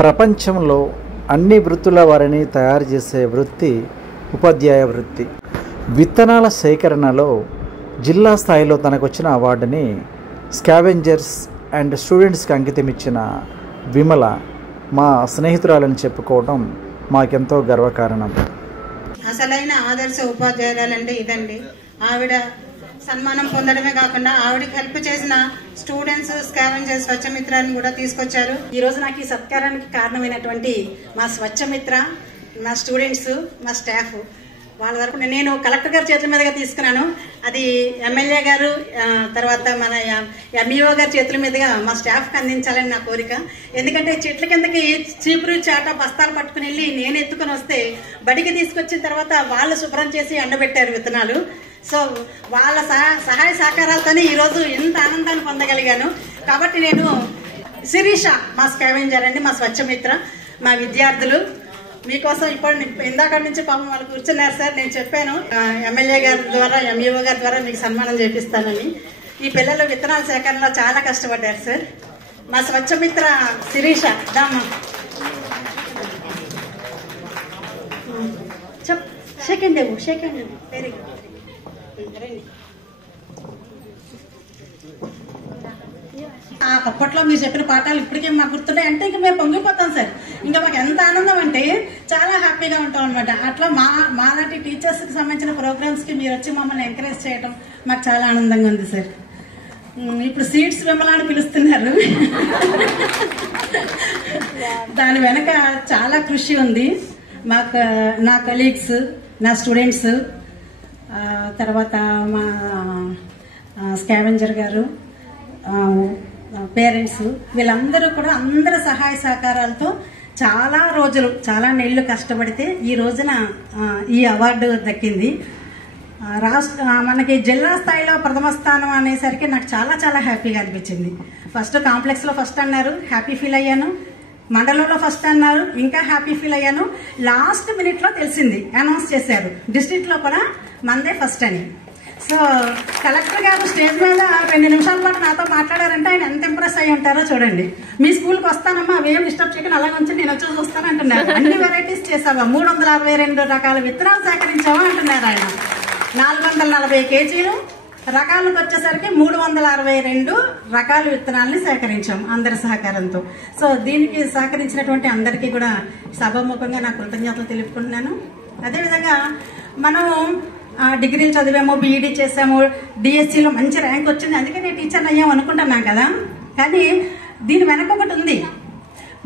ప్రపంచంలో అన్ని వృత్తుల వారిని తయారు చేసే వృత్తి ఉపాధ్యాయ వృత్తి. విత్తనాల సేకరణలో జిల్లా స్థాయిలో తనకొచ్చిన అవార్డుని స్కావెంజర్స్ అండ్ స్టూడెంట్స్కి అంకితం ఇచ్చిన విమల మా స్నేహితురాలని చెప్పుకోవడం మాకెంతో గర్వకారణం. అసలైన ఆదర్శ ఉపాధ్యాయురాలంటే ఇదండి. ఆవిడ సన్మానం పొందడమే కాకుండా ఆవిడకి హెల్ప్ చేసిన స్టూడెంట్స్ స్కావెంజర్స్ స్వచ్ఛమిత్రాన్ని కూడా తీసుకొచ్చారు. ఈ రోజు నాకు ఈ సత్కారానికి కారణమైనటువంటి మా స్వచ్ఛమిత్ర, మా స్టూడెంట్స్, మా స్టాఫ్ వాళ్ళ వరకు నేను కలెక్టర్ గారి చేతుల మీదుగా తీసుకున్నాను. అది ఎమ్మెల్యే గారు, తర్వాత మన ఎంఈఓ గారి చేతుల మీదుగా మా స్టాఫ్కి అందించాలని నా కోరిక. ఎందుకంటే చెట్ల కిందకి చీపురు చాట బస్తాలు పట్టుకుని వెళ్ళి నేను ఎత్తుకుని వస్తే బడికి తీసుకొచ్చిన తర్వాత వాళ్ళు శుభ్రం చేసి ఎండబెట్టారు విత్తనాలు. సో వాళ్ళ సహాయ సహకారాలతోనే ఈరోజు ఎంత ఆనందాన్ని పొందగలిగాను. కాబట్టి నేను శిరీష మా స్కావెంజర్ అండి, మా స్వచ్ఛమిత్ర, మా విద్యార్థులు మీకోసం ఇప్పుడు ఇందాక నుంచి పాపం వాళ్ళు కూర్చున్నారు సార్. నేను చెప్పాను ఎమ్మెల్యే గారి ద్వారా, ఎంఈఓ గారి ద్వారా మీకు సన్మానం చేపిస్తానని. ఈ పిల్లలు విత్తనాల సేకరణలో చాలా కష్టపడ్డారు సార్. మా స్వచ్ఛమిత్ర శిరీష దామా సెకండ్ వెరీ గుడ్. అప్పట్లో మీరు చెప్పిన పాఠాలు ఇప్పటికే మాకు గుర్తున్నాయి అంటే ఇంకా మేము పొంగిపోతాం సార్. ఇంకా మాకు ఎంత ఆనందం అంటే చాలా హ్యాపీగా ఉంటాం అనమాట. అట్లా మాలాంటి టీచర్స్ కి సంబంధించిన ప్రోగ్రామ్స్ కి మీరు వచ్చి మమ్మల్ని ఎంకరేజ్ చేయడం మాకు చాలా ఆనందంగా ఉంది సార్. ఇప్పుడు సీట్స్ విమల అని పిలుస్తున్నారు. దాని వెనక చాలా కృషి ఉంది. మాకు నా కలీగ్స్, నా స్టూడెంట్స్, తర్వాత మా స్కావెంజర్ గారు, పేరెంట్స్, వీళ్ళందరూ కూడా అందరి సహాయ సహకారాలతో చాలా రోజులు, చాలా నెలలు కష్టపడితే ఈ రోజున ఈ అవార్డు దక్కింది. మనకి జిల్లా స్థాయిలో ప్రథమ స్థానం అనేసరికి నాకు చాలా చాలా హ్యాపీగా అనిపించింది. ఫస్ట్ కాంప్లెక్స్ లో ఫస్ట్ అన్నారు, హ్యాపీ ఫీల్ అయ్యాను. మండలంలో ఫస్ట్ అన్నారు, ఇంకా హ్యాపీ ఫీల్ అయ్యాను. లాస్ట్ మినిట్ లో తెలిసింది, అనౌన్స్ చేశారు డిస్ట్రిక్ట్ లో కూడా మందే ఫస్ట్ అని. సో కలెక్టర్ గారు స్టేజ్ మీద 2 నిమిషాల పాటు నాతో మాట్లాడారంటే ఆయన ఎంత ఇంప్రెస్ అయ్యి ఉంటారో చూడండి. మీ స్కూల్కి వస్తానమ్మా, అవేం డిస్టర్బ్ చేయకుండా అలాగే ఉంచి నేను వచ్చి చూస్తాను అంటున్నారు. అన్ని వెరైటీస్ చేసావా, 362 రకాల విత్తనాలు సేకరించావా అంటున్నారు ఆయన. 440 కేజీలు రకాలకు వచ్చేసరికి 362 రకాల విత్తనాలని సేకరించాం అందరి సహకారంతో. సో దీనికి సహకరించినటువంటి అందరికీ కూడా సభాముఖంగా నా కృతజ్ఞతలు తెలుపుకుంటున్నాను. అదేవిధంగా మనం డిగ్రీలు చదివాము, బీఈడీ చేసాము, డిఎస్సీలో మంచి ర్యాంక్ వచ్చింది, అందుకే నేను టీచర్ అయ్యాం అనుకుంటున్నాం కదా. కానీ దీని వెనక ఒకటి ఉంది.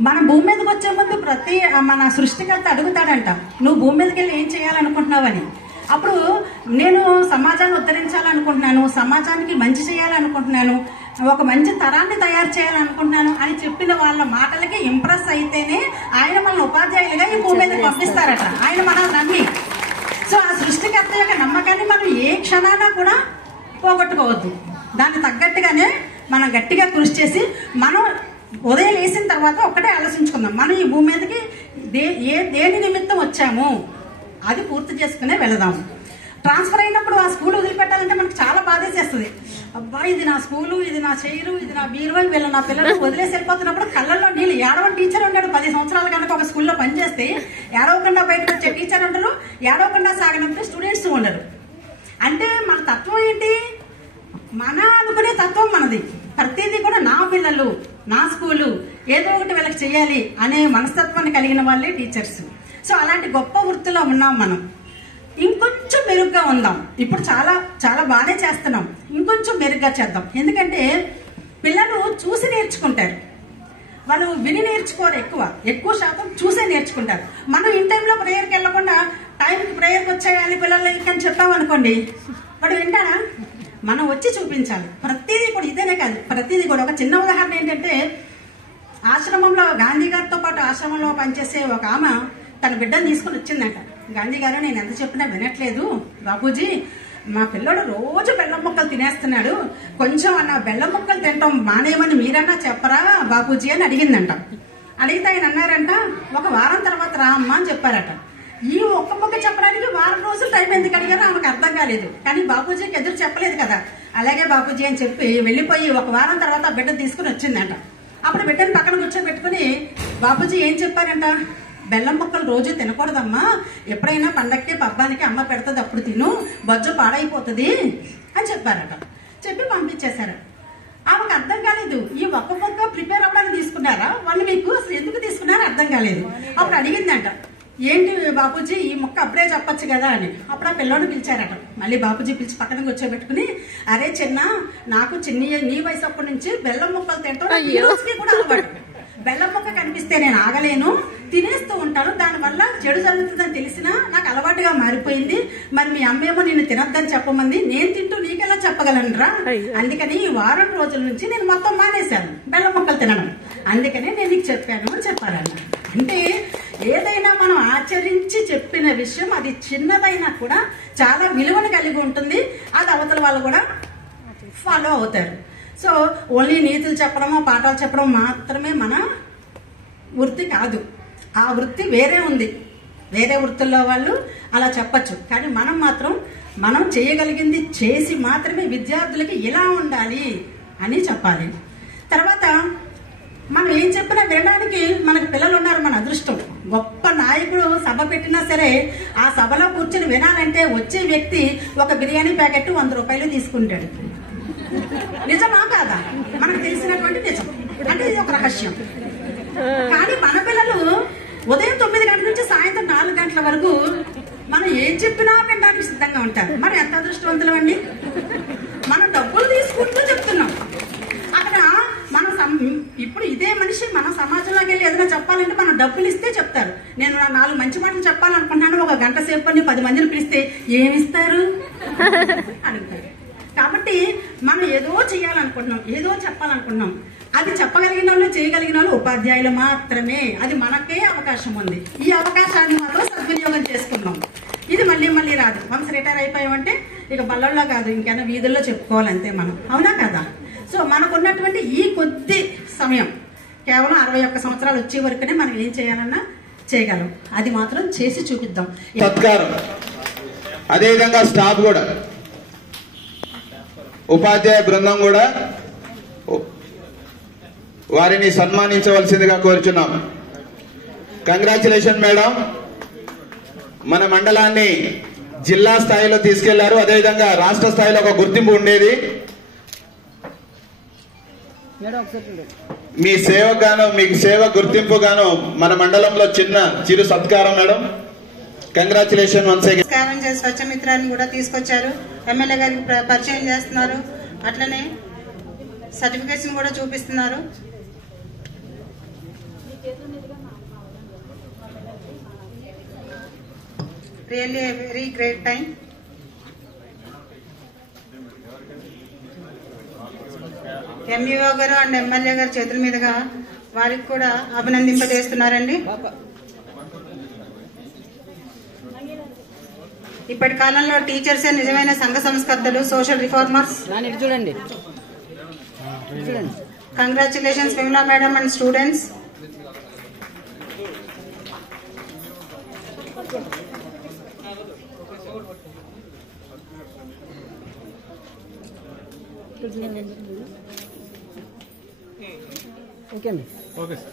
మన భూమి మీదకి వచ్చే ముందు ప్రతి మన సృష్టికర్త అడుగుతాడంట, నువ్వు భూమి మీదకి వెళ్ళి ఏం చేయాలనుకుంటున్నావని. అప్పుడు నేను సమాజాన్ని ఉద్ధరించాలనుకుంటున్నాను, సమాజానికి మంచి చేయాలనుకుంటున్నాను, ఒక మంచి తరాన్ని తయారు చేయాలనుకుంటున్నాను అని చెప్పిన వాళ్ళ మాటలకి ఇంప్రెస్ అయితేనే ఆయన మనల్ని ఉపాధ్యాయులుగా ఈ భూమి మీదకి పంపిస్తారట, ఆయన మనల్ని నమ్మి. సో ఆ సృష్టికర్త యొక్క నమ్మకాన్ని మనం ఏ క్షణాన కూడా పోగొట్టుకోవద్దు. దాన్ని తగ్గట్టుగానే మనం గట్టిగా కృషి చేసి మనం ఉదయం వేసిన తర్వాత ఒక్కటే ఆలోచించుకుందాం, మనం ఈ భూమి మీదకి దేని నిమిత్తం వచ్చాము అది పూర్తి చేసుకునే వెళదాం. ట్రాన్స్ఫర్ అయినప్పుడు ఆ స్కూల్ వదిలిపెట్టాలంటే మనకు చాలా బాధేసేస్తుంది. అబ్బా ఇది నా స్కూలు, ఇది నా చైరు, ఇది నా బీరువా, వీళ్ళు నా పిల్లలు వదిలేసి వెళ్ళిపోతున్నప్పుడు కళ్ళల్లో నీళ్ళు. ఏడవని టీచర్ ఉన్నాడు 10 సంవత్సరాల కనుక ఒక స్కూల్లో పనిచేస్తే ఏడవకుండా బయటకు వచ్చే టీచర్ ఉండరు, ఏడవకుండా సాగనంటే స్టూడెంట్స్ ఉండరు. అంటే మన తత్వం ఏంటి, మన అనుకునే తత్వం మనది. ప్రతిదీ కూడా నా పిల్లలు, నా స్కూలు, ఏదో ఒకటి వీళ్ళకి చెయ్యాలి అనే మనస్తత్వాన్ని కలిగిన వాళ్ళే టీచర్స్. సో అలాంటి గొప్ప వృత్తిలో ఉన్నాం మనం. ఇంకొంచెం మెరుగ్గా ఉందాం. ఇప్పుడు చాలా చాలా బాగానే చేస్తున్నాం, ఇంకొంచెం మెరుగ్గా చేద్దాం. ఎందుకంటే పిల్లలు చూసి నేర్చుకుంటారు, వాళ్ళు విని నేర్చుకోరు. ఎక్కువ శాతం చూసే నేర్చుకుంటారు. మనం ఇన్ టైంలో ప్రేయర్కి వెళ్ళకుండా టైంకి ప్రేయర్కి వచ్చేయాలి పిల్లలకి అని చెప్పామనుకోండి, వాడు వింటారా? మనం వచ్చి చూపించాలి. ప్రతిదీ కూడా ఇదేనే కాదు, ప్రతిదీ కూడా. ఒక చిన్న ఉదాహరణ ఏంటంటే, ఆశ్రమంలో గాంధీ గారితో పాటు ఆశ్రమంలో పనిచేసే ఒక ఆమె తన బిడ్డను తీసుకుని వచ్చిందంట. గాంధీ గారు నేను ఎంత చెప్పినా వినట్లేదు బాబూజీ, మా పిల్లడు రోజు బెల్లం ముక్కలు తినేస్తున్నాడు, కొంచెం అన్న బెల్లం ముక్కలు తినటం మానేయమని మీరన్నా చెప్పరా బాబూజీ అని అడిగిందంట. అడిగితే ఆయన అన్నారంట, ఒక వారం తర్వాత రా అమ్మా అని చెప్పారట. ఈ ఒక్క ముక్క చెప్పడానికి వారం రోజులు టైం ఎందుకు అడిగారో ఆమెకు అర్థం కాలేదు. కానీ బాబూజీకి ఎదురు చెప్పలేదు కదా. అలాగే బాబూజీ అని చెప్పి వెళ్ళిపోయి ఒక వారం తర్వాత బిడ్డ తీసుకుని వచ్చిందంట. అప్పుడు బిడ్డను పక్కన కూర్చోబెట్టుకుని బాపూజీ ఏం చెప్పారంట, బెల్లం ముక్కలు రోజు తినకూడదమ్మా, ఎప్పుడైనా పండక్కి పబ్బానికి అమ్మ పెడుతుంది అప్పుడు తిను, బొజ్జ పాడైపోతుంది అని చెప్పారట. చెప్పి పంపించేశారు. ఆమెకు అర్థం కాలేదు, ఈ ఒక్క మొక్క ప్రిపేర్ అవ్వడానికి తీసుకున్నారా వాళ్ళు, మీకు అసలు ఎందుకు తీసుకున్నారో అర్థం కాలేదు. అప్పుడు అడిగిందంట, ఏంటి బాపూజీ ఈ మొక్క అప్పుడే చెప్పొచ్చు కదా అని. అప్పుడు ఆ పిల్లోని పిలిచారట. మళ్ళీ బాపూజీ పిలిచి పక్కన కూర్చోబెట్టుకుని, అరే చిన్న, నాకు నీ వయసు అప్పటి నుంచి బెల్లం ముక్కలు తింటాం, ఈ రోజుకి కూడా అలవాటు. బెల్లం ముక్క కనిపిస్తే నేను ఆగలేను, తినేస్తూ ఉంటాను, దానివల్ల చెడు జరుగుతుందని తెలిసినా నాకు అలవాటుగా మారిపోయింది. మరి మీ అమ్మేమో నిన్ను తినొద్దని చెప్పమంది, నేను తింటూ నీకెలా చెప్పగలనురా, అందుకని ఈ వారం రోజుల నుంచి నేను మొత్తం మానేశాను బెల్లం ముక్కలు తినడం, అందుకనే నేను నీకు చెప్పాను అని చెప్పారన్న. అంటే ఏదైనా మనం ఆచరించి చెప్పిన విషయం అది చిన్నదైనా కూడా చాలా విలువను కలిగి ఉంటుంది, అది అవతల వాళ్ళు కూడా ఫాలో అవుతారు. సో ఓన్లీ నీతులు చెప్పడమో పాఠాలు చెప్పడం మాత్రమే మన వృత్తి కాదు, ఆ వృత్తి వేరే ఉంది, వేరే వృత్తుల్లో వాళ్ళు అలా చెప్పచ్చు. కానీ మనం మాత్రం మనం చేయగలిగింది చేసి మాత్రమే విద్యార్థులకి ఎలా ఉండాలి అని చెప్పాలి. తర్వాత మనం ఏం చెప్పినా వినడానికి మనకు పిల్లలు ఉన్నారు, మన అదృష్టం. గొప్ప నాయకుడు సభ పెట్టినా సరే ఆ సభలో కూర్చొని వినాలంటే వచ్చే వ్యక్తి ఒక బిర్యానీ ప్యాకెట్ 100 రూపాయలు తీసుకుంటాడు. నిజమా కాదా? మనకు తెలిసినటువంటి నిజం, అంటే ఇది ఒక రహస్యం. కానీ మన పిల్లలు ఉదయం 9 గంటల నుంచి సాయంత్రం 4 గంటల వరకు మనం ఏం చెప్పినా వినడానికి సిద్ధంగా ఉంటారు. మరి ఎంత అదృష్టవంతులం అండి. మనం డబ్బులు తీసుకుంటూ చెప్తున్నాం. అక్కడ మన ఇప్పుడు ఇదే మనిషి మన సమాజంలోకి వెళ్ళి ఏదైనా చెప్పాలంటే మనం డబ్బులు ఇస్తే చెప్తారు. నేను 4 మంచి మాటలు చెప్పాలనుకుంటున్నాను, ఒక గంట సేపు 10 మందిని పిలిస్తే ఏమిస్తారు అడుగుతారు. కాబట్టి మనం ఏదో చేయాలనుకుంటున్నాం, ఏదో చెప్పాలనుకుంటున్నాం, అది చెప్పగలిగిన వాళ్ళు చేయగలిగిన వాళ్ళు ఉపాధ్యాయులు మాత్రమే. అది మనకే అవకాశం ఉంది, ఈ అవకాశాన్ని మాత్రం సద్వినియోగం చేసుకున్నాం. ఇది మళ్ళీ మళ్ళీ రాదు. వన్స్ రిటైర్ అయిపోయామంటే ఇక బళ్ళల్లో కాదు, ఇంకైనా వీధుల్లో చెప్పుకోవాలంతే మనం, అవునా కదా? సో మనకున్నటువంటి ఈ కొద్ది సమయం కేవలం 61 సంవత్సరాలు వచ్చే వరకునే మనం ఏం చేయాలన్నా చేయగలం, అది మాత్రం చేసి చూపిద్దాం. సత్కారం అదేవిధంగా స్టాఫ్ కూడా, ఉపాధ్యాయ బృందం కూడా వారిని సన్మానించవలసిందిగా కోరుచున్నాం. కంగ్రాచులేషన్ మేడం, మన మండలాన్ని జిల్లా స్థాయిలో తీసుకెళ్లారు. అదేవిధంగా రాష్ట్ర స్థాయిలో ఒక గుర్తింపు ఉండేది. మీ సేవగాను, మీకు సేవ గుర్తింపు గాను మన మండలంలో చిరు సత్కారం మేడం. Congratulation once again. స్కావెంజర్స్ స్వచ్ఛమిత్రాన్ని కూడా తీసుకొచ్చారు, ఎమ్మెల్యే గారికి పరిచయం చేస్తున్నారు, అట్లనే సర్టిఫికేట్స్ కూడా చూపిస్తున్నారు. Really very great time. MEO గారు అండ్ ఎమ్మెల్యే గారు చేతుల మీదుగా వారికి కూడా అభినందింపజేస్తున్నారండి. ఇప్పటి కాలంలో టీచర్సే నిజమైన సంఘ సంస్కర్తలు, సోషల్ రిఫార్మర్స్. చూడండి. Congratulations Vimala madam and students. Okay అండి. Okay sir.